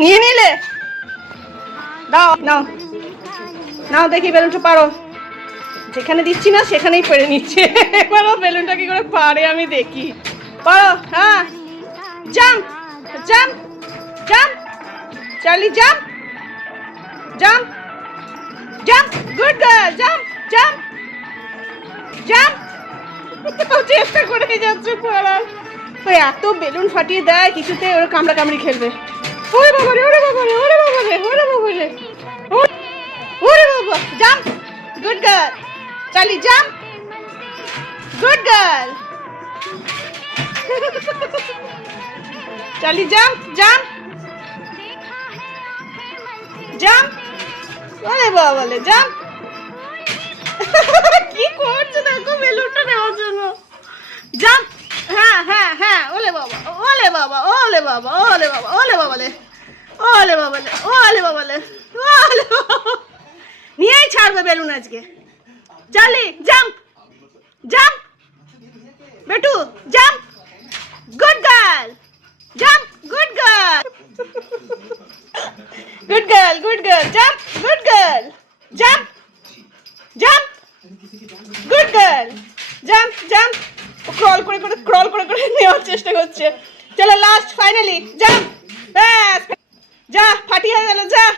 নিয়ে নিলে দাও, নাও নাও দেখি বেলুনটা পারো। যেখানে দিচ্ছি না সেখানেই পেরে নিচ্ছে। এবারও বেলুনটা কি করে পারে আমি দেখি। পারো? হ্যাঁ, jump jump jump, Charlie jump jump jump, good girl, jump jump jump. চেষ্টা করে যাচ্ছে পড়ার। ওই এত বেলুন ফাটিয়ে দেয় কিছুতে, ওরা কামড়া কামড়ি খেলবে। ওরে বাবা রে, ওরে বাবা রে, ওরে বাবা রে, ওরে বাবা রে, ওরে বাবা। Jump, good girl, Charlie jump, good girl, Charlie jump jump jump, ওরে বাবা বলে জাম্প। কি করছে দেখো বেলুনটা নেওয়ার জন্য। জাম্প, হ্যাঁ হ্যাঁ হ্যাঁ, ওলে বাবা, ওলে বাবা, ওলে বাবা, ওলে বাবা, ওলে বাবা লে, ওলে বাবা লে, ওলে বাবা লে, ওলে বাবা। নিয়েই ছাড়বে বেলুন আজকে। চার্লি জাম্প জাম্প, বেটু jump, good girl, jump, good girl, good girl, good girl, jump, good girl, jump jump, good girl, jump jump. Crawl করে করে ক্রল করে করে নেওয়ার চেষ্টা করছে। চলো লাস্ট ফাইনালি জাম্প, ব্যাস, যা ফাটিয়ে গেল, যা।